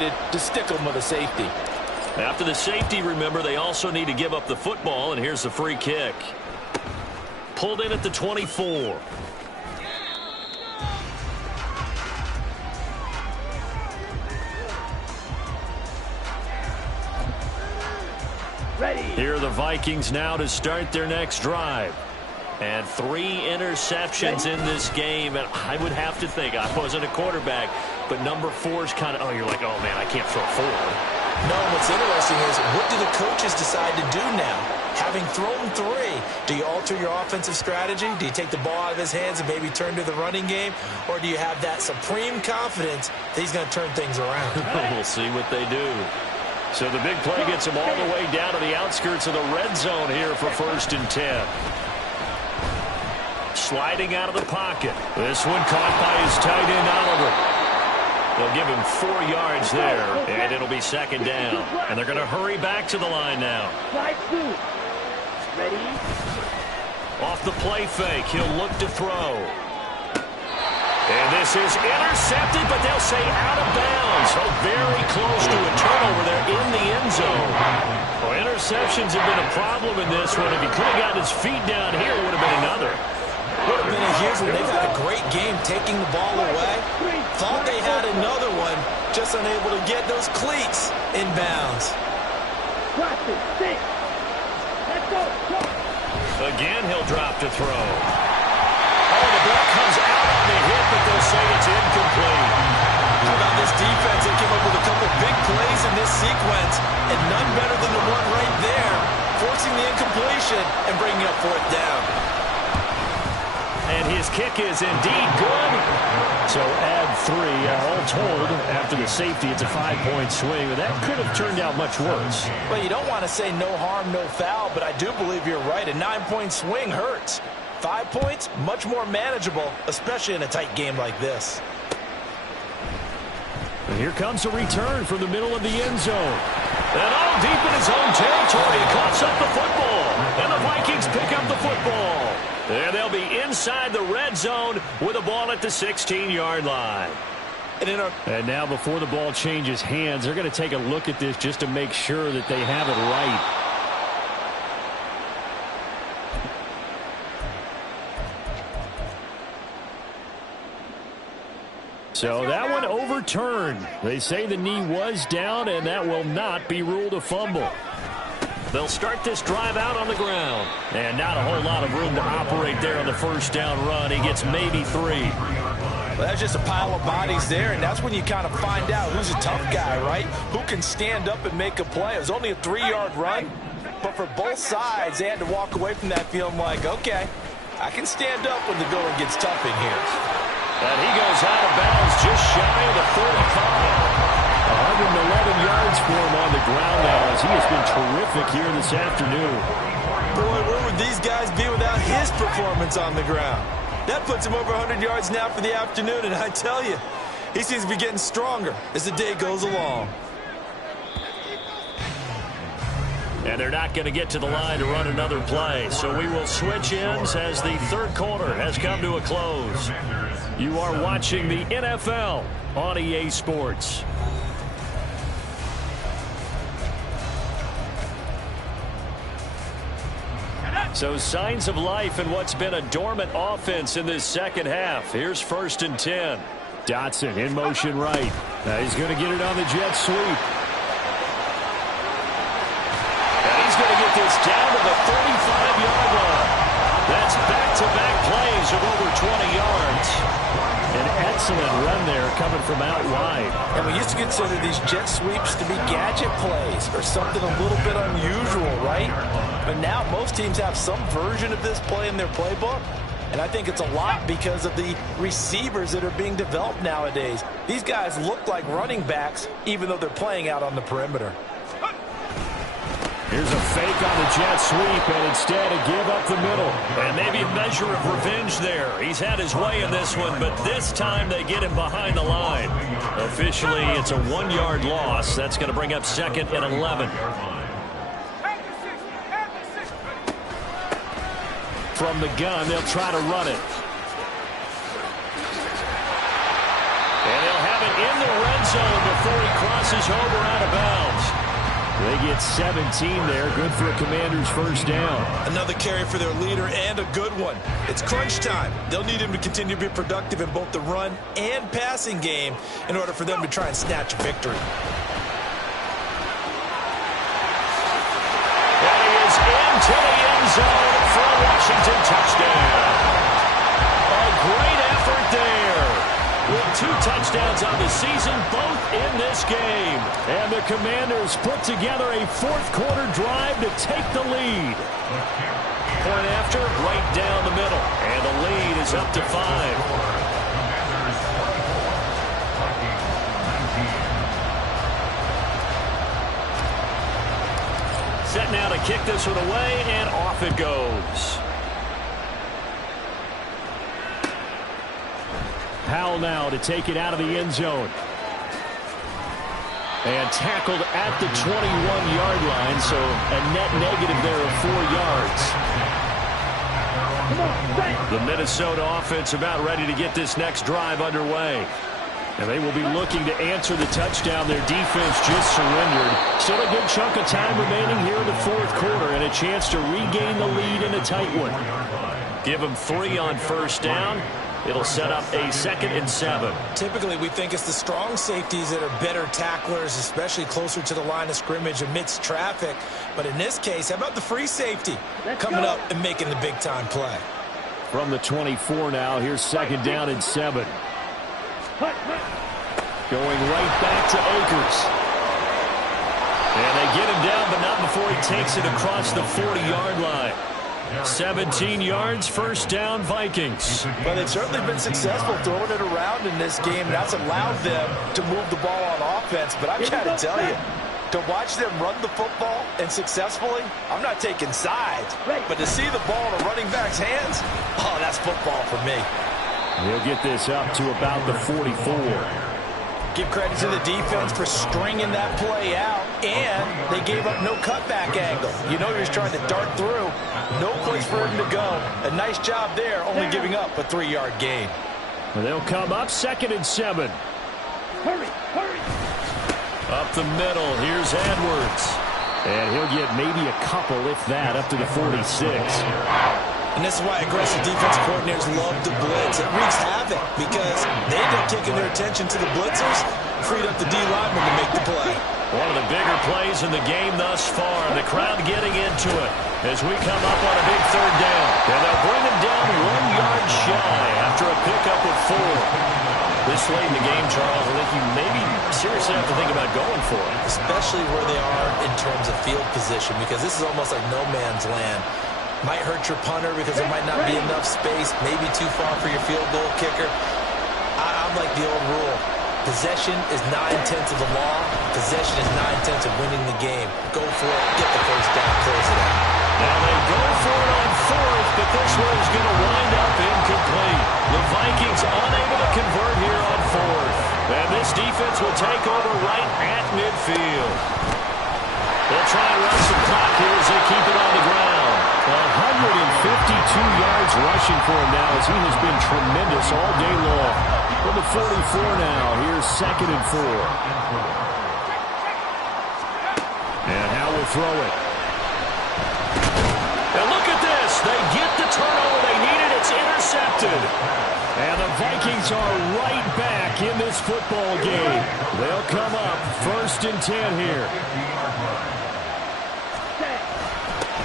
motivated to stick them with a safety. After the safety, remember, they also need to give up the football, and here's the free kick. Pulled in at the 24. Ready. Here are the Vikings now to start their next drive. And 3 interceptions in this game. And I would have to think, I wasn't a quarterback, but number 4 is kind of, oh, you're like, oh, man, I can't throw 4. No, what's interesting is, what do the coaches decide to do now? Having thrown 3, do you alter your offensive strategy? Do you take the ball out of his hands and maybe turn to the running game? Or do you have that supreme confidence that he's going to turn things around? We'll see what they do. So the big play gets him all the way down to the outskirts of the red zone here for 1st and 10. Sliding out of the pocket. This one caught by his tight end, Oliver. They'll give him 4 yards there, and it'll be 2nd down. And they're going to hurry back to the line now. Ready. Off the play fake, he'll look to throw. And this is intercepted, but they'll say out of bounds. So very close to a turnover there in the end zone. Well, interceptions have been a problem in this one. If he could have gotten his feet down here, it would have been another. Would have been a huge one. They've had a great game taking the ball away. Thought they had another one, just unable to get those cleats in bounds. Again, he'll drop to throw. Oh, the ball comes out on the hit, but they'll say it's incomplete. How about this defense? They came up with a couple big plays in this sequence, and none better than the one right there, forcing the incompletion and bringing up 4th down. And his kick is indeed good. So add 3. All told, after the safety, it's a 5-point swing. But that could have turned out much worse. Well, you don't want to say no harm, no foul, but I do believe you're right. A 9-point swing hurts. 5 points, much more manageable, especially in a tight game like this. And here comes a return from the middle of the end zone. And all deep in his own territory, he coughs up the football. And the Vikings pick up the football. And they'll be inside the red zone with a ball at the 16-yard line. And now before the ball changes hands, they're going to take a look at this just to make sure that they have it right. So that one overturned. They say the knee was down, and that will not be ruled a fumble. They'll start this drive out on the ground. And not a whole lot of room to operate there on the 1st down run. He gets maybe 3. Well, that's just a pile of bodies there, and that's when you kind of find out who's a tough guy, right? Who can stand up and make a play. It was only a 3-yard run, but for both sides, they had to walk away from that feeling like, okay, I can stand up when the going gets tough in here. And he goes out of bounds just shy of the 45. 111 yards for him on the ground now, as he has been terrific here this afternoon. Boy, where would these guys be without his performance on the ground? That puts him over 100 yards now for the afternoon, and I tell you, he seems to be getting stronger as the day goes along. And they're not going to get to the line to run another play, so we will switch ends as the 3rd quarter has come to a close. You are watching the NFL on EA Sports. So signs of life in what's been a dormant offense in this 2nd half. Here's 1st and 10. Dotson in motion right. He's going to get it on the jet sweep. And he's going to get this down to the 35-yard line. That's back-to-back plays of over 20 yards. An excellent run there coming from out wide. And we used to consider these jet sweeps to be gadget plays or something a little bit unusual, right? But now most teams have some version of this play in their playbook. And I think it's a lot because of the receivers that are being developed nowadays. These guys look like running backs even though they're playing out on the perimeter. Here's a fake on the jet sweep, and instead a give up the middle. And maybe a measure of revenge there. He's had his way in this one, but this time they get him behind the line. Officially, it's a 1-yard loss. That's going to bring up 2nd and 11. From the gun, they'll try to run it. And they'll have it in the red zone before he crosses They get 17 there. Good for a Commanders first down. Another carry for their leader and a good one. It's crunch time. They'll need him to continue to be productive in both the run and passing game in order for them to try and snatch a victory. And he is into the end zone for a Washington touchdown. A great effort there. With 2 touchdowns on the season, both in this game. And the Commanders put together a fourth-quarter drive to take the lead. Point after, right down the middle. And the lead is up to 5. Set now to kick this one away, and off it goes. Powell now to take it out of the end zone. And tackled at the 21-yard line, so a net negative there of 4 yards. The Minnesota offense about ready to get this next drive underway. And they will be looking to answer the touchdown their defense just surrendered. Still a good chunk of time remaining here in the fourth quarter and a chance to regain the lead in a tight one. Give them 3 on first down. It'll set up a 2nd and 7. Typically, we think it's the strong safeties that are better tacklers, especially closer to the line of scrimmage amidst traffic. But in this case, how about the free safety coming up and making the big-time play? From the 24 now, here's 2nd down and 7. Going right back to Akers. And they get him down, but not before he takes it across the 40-yard line. 17 yards, first down, Vikings. Well, they've certainly been successful throwing it around in this game. That's allowed them to move the ball on offense. But I've got to tell you, to watch them run the football and successfully, I'm not taking sides. But to see the ball in a running back's hands, oh, that's football for me. He'll get this up to about the 44. Give credit to the defense for stringing that play out, and they gave up no cutback angle. You know you're just trying to dart through. No place for him to go. A nice job there, only giving up a 3-yard gain. And they'll come up 2nd and 7. Hurry. Up the middle, here's Edwards. And he'll get maybe a couple, if that, up to the 46. And this is why aggressive defense coordinators love to blitz. It wreaks havoc because they end up taking their attention to the blitzers, freed up the D-lineman to make the play. One of the bigger plays in the game thus far, and the crowd getting into it as we come up on a big 3rd down. And they'll bring him down 1 yard shy after a pickup of 4. This late in the game, Charles, I think you maybe seriously have to think about going for it. Especially where they are in terms of field position, because this is almost like no man's land. Might hurt your punter because there might not be enough space, maybe too far for your field goal kicker. I'm like the old rule. Possession is 9/10 of the law. Possession is 9/10 of winning the game. Go for it, get the first down, close it out. Now they go for it on 4th, but this one is going to wind up incomplete. The Vikings unable to convert here on 4th. And this defense will take over right at midfield. They'll try and run some clock here as they keep it on the ground. 152 yards rushing for him now as he has been tremendous all day long. From the 44 now, here's 2nd and 4. And Howe will throw it. And look at this. They get the turnover they needed. It's intercepted. And the Vikings are right back in this football game. They'll come up 1st and 10 here.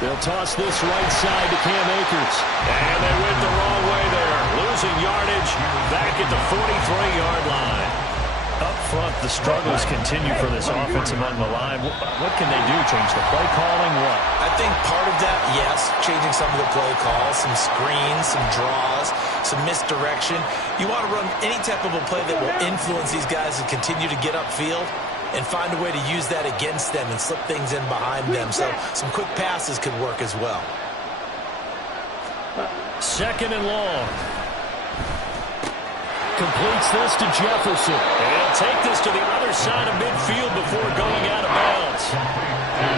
They'll toss this right side to Cam Akers. And they went the wrong way there. Losing yardage back at the 43-yard line. Up front, the struggles continue for this offense among the line. What can they do? Change the play calling? What? I think part of that, yes, changing some of the play calls, some screens, some draws, some misdirection. You want to run any type of a play that will influence these guys to continue to get upfield and find a way to use that against them and slip things in behind them. So some quick passes could work as well. 2nd and long. Completes this to Jefferson. And he'll take this to the other side of midfield before going out of bounds.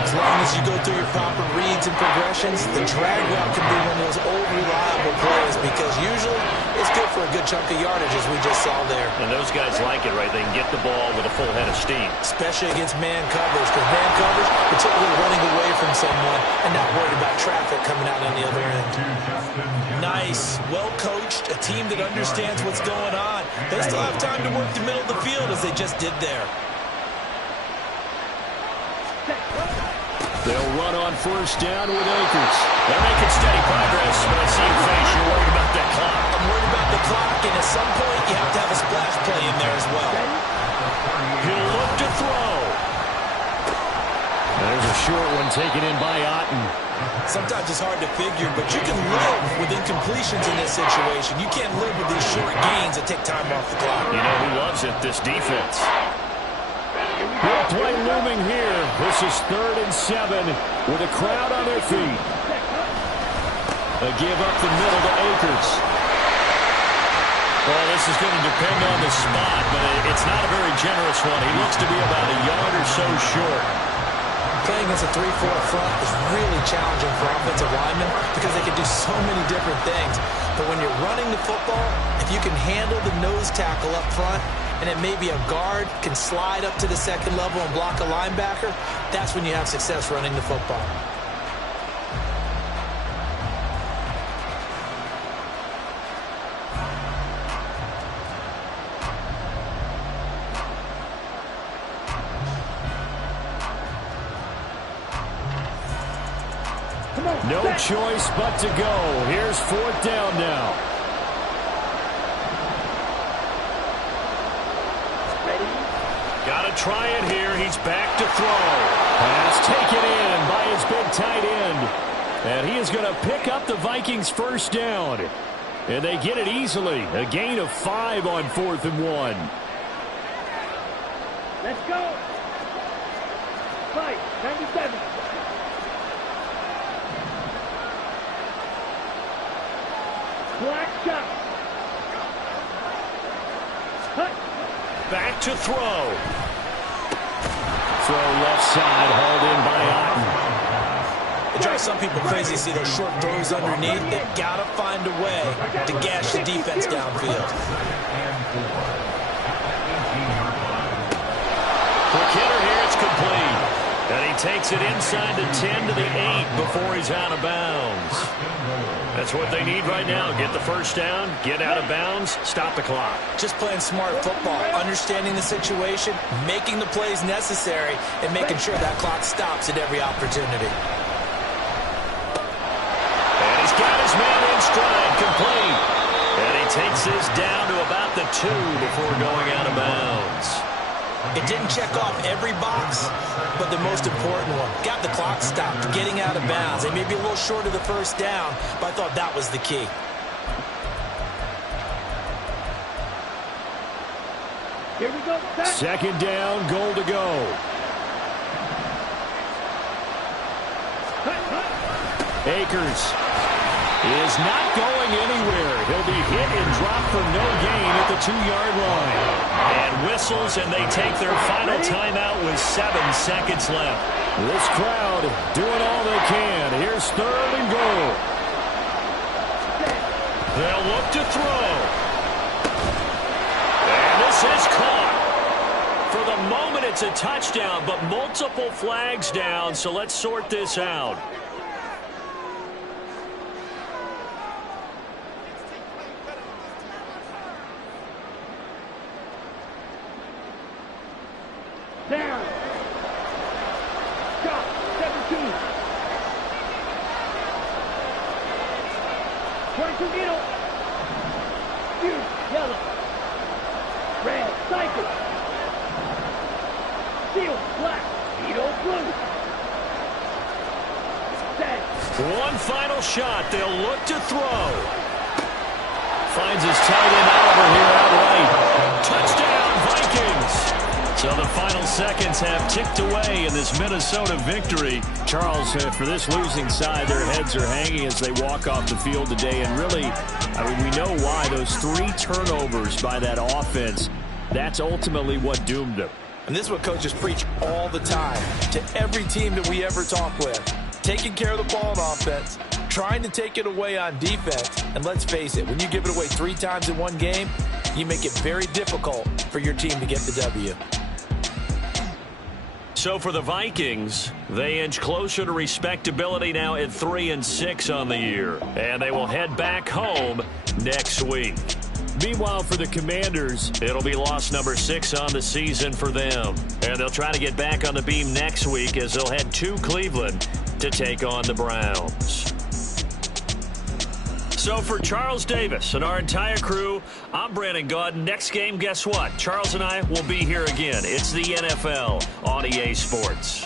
As long as as you go through your proper reads and progressions, the drag route can be one of those old reliable plays because usually it's good for a good chunk of yardage, as we just saw there. And those guys like it, right? They can get the ball with a full head of steam. Especially against man coverage, because man coverage, you're typically running away from someone and not worried about traffic coming out on the other end. Nice, well coached, a team that understands what's going on. They still have time to work the middle of the field as they just did there. They'll run on first down with Akers. They're making steady progress, but I see you face you're worried about that clock. I'm worried about the clock, and at some point you have to have a splash play in there as well. He'll look to throw. There's a short one taken in by Otten. Sometimes it's hard to figure, but you can live with incompletions in this situation. You can't live with these short gains that take time off the clock. You know who loves it? This defense. Big play looming here. This is 3rd and 7 with a crowd on their feet. A give up the middle to Akers. Well, this is going to depend on the spot, but it's not a very generous one. He looks to be about a yard or so short. Playing against a 3-4 front is really challenging for offensive linemen because they can do so many different things. But when you're running the football, if you can handle the nose tackle up front, and it may be a guard can slide up to the second level and block a linebacker, that's when you have success running the football. No choice but to go. Here's 4th down now. Got to try it here. He's back to throw. Pass taken in by his big tight end. And he is going to pick up the Vikings' first down. And they get it easily. A gain of 5 on 4th and 1. Let's go. 97. Black shot. Back to throw. Throw left side, hauled in by Otten. It drives some people crazy to see those short throws underneath. They've got to find a way to gash the defense downfield. Quick hitter here, it's complete. And he takes it inside the 10 to the 8 before he's out of bounds. That's what they need right now. Get the first down, get out of bounds, stop the clock. Just playing smart football, understanding the situation, making the plays necessary, and making sure that clock stops at every opportunity. And he's got his man in stride, complete. And he takes this down to about the 2 before going out of bounds. It didn't check off every box, but the most important one. Got the clock stopped, getting out of bounds. They may be a little short of the first down, but I thought that was the key. Here we go. Second down, goal to go. Akers is not going anywhere. He'll be hit and dropped for no gain at the 2-yard line. And whistles, and they take their final timeout with 7 seconds left. This crowd doing all they can. Here's 3rd and goal. They'll look to throw. And this is caught. For the moment, it's a touchdown, but multiple flags down, so let's sort this out. Down. Shot. 17. 22 middle. Blue. Yellow. Red. Cycle. Steel. Black. Beetle. Blue. Set. One final shot. They'll look to throw. Finds his tight end Oliver here outright. Touchdown, Vikings. So the final seconds have ticked away in this Minnesota victory. Charles, for this losing side, their heads are hanging as they walk off the field today. And really, I mean, we know why. Those 3 turnovers by that offense, that's ultimately what doomed them. And this is what coaches preach all the time to every team that we ever talk with. Taking care of the ball on offense, trying to take it away on defense. And let's face it, when you give it away 3 times in one game, you make it very difficult for your team to get the W. So for the Vikings, they inch closer to respectability now at 3-6 on the year. And they will head back home next week. Meanwhile, for the Commanders, it'll be loss number 6 on the season for them. And they'll try to get back on the beam next week as they'll head to Cleveland to take on the Browns. So for Charles Davis and our entire crew, I'm Brandon Gaudin. Next game, guess what? Charles and I will be here again. It's the NFL on EA Sports.